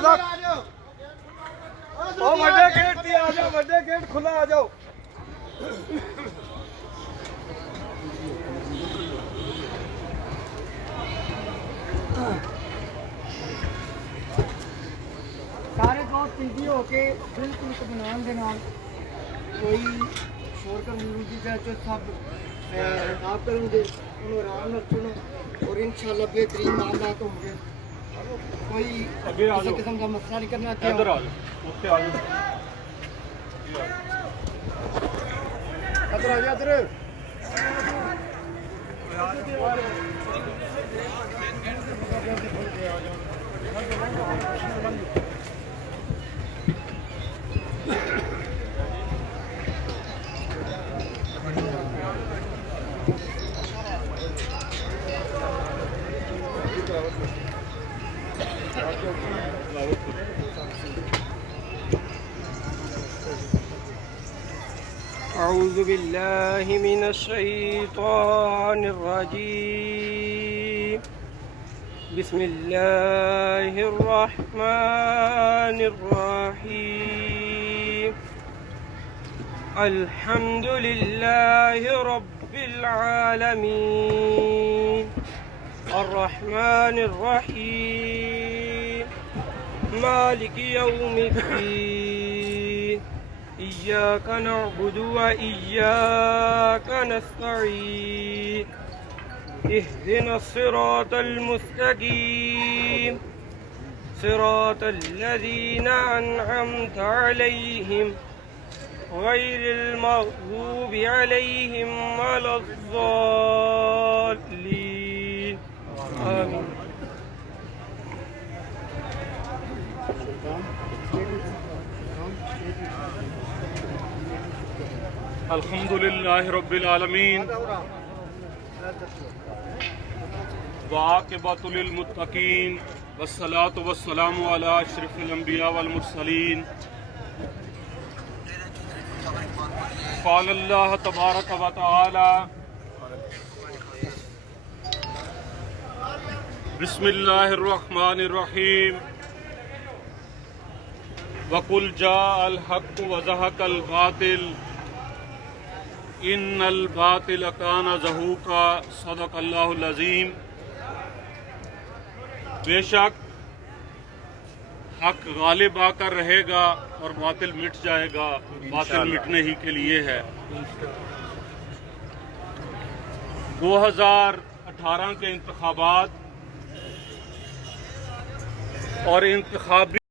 दरवाजा ओ बड़े गेट से आ जाओ, बड़े गेट खुला आ जाओ। सारे दोस्त टीवी होके बिल्कुल इत्मीनान दे नाल कोई शोर कर म्यूजिक है जो सब आप करेंगे उन्हें आराम से सुनो और इंशाल्लाह बेहतरीन मामलात होंगे। कोई किसी किस्म का मसला नहीं करना चाहिए। इधर आ जाओ, उससे आ जाओ, इधर आ जाओ, इधर أعوذ بالله من الشيطان الرجيم بسم الله الرحمن الرحيم الحمد لله رب العالمين الرحمن الرحيم مالك يوم الدين إياك نعبد وإياك نستعين اهدنا الصراط المستقيم صراط الذين أنعمت عليهم غير المغضوب عليهم ولا الضالين آمين. अल्हम्दुलिल्लाहि रब्बिल आलमीन वाक़िबतुल लिल मुत्तक़ीन वस्सलातु वस्सलामु अला अशरफिल अंबिया वल मुरसलीन क़ाल अल्लाह तबारक व तआला बिस्मिल्लाहिर रहमानिर रहीम वकुल जाअल हक़्क़ु व ज़हक़ल बातिल इन्नल बातिल काना ज़हूक़ा सदक़ल्लाहुल अज़ीम। बेशक हक गालिब आकर रहेगा और बातिल मिट जाएगा, बातिल मिटने ही के लिए है। 2018 के इंतखाबात और इंतखाबी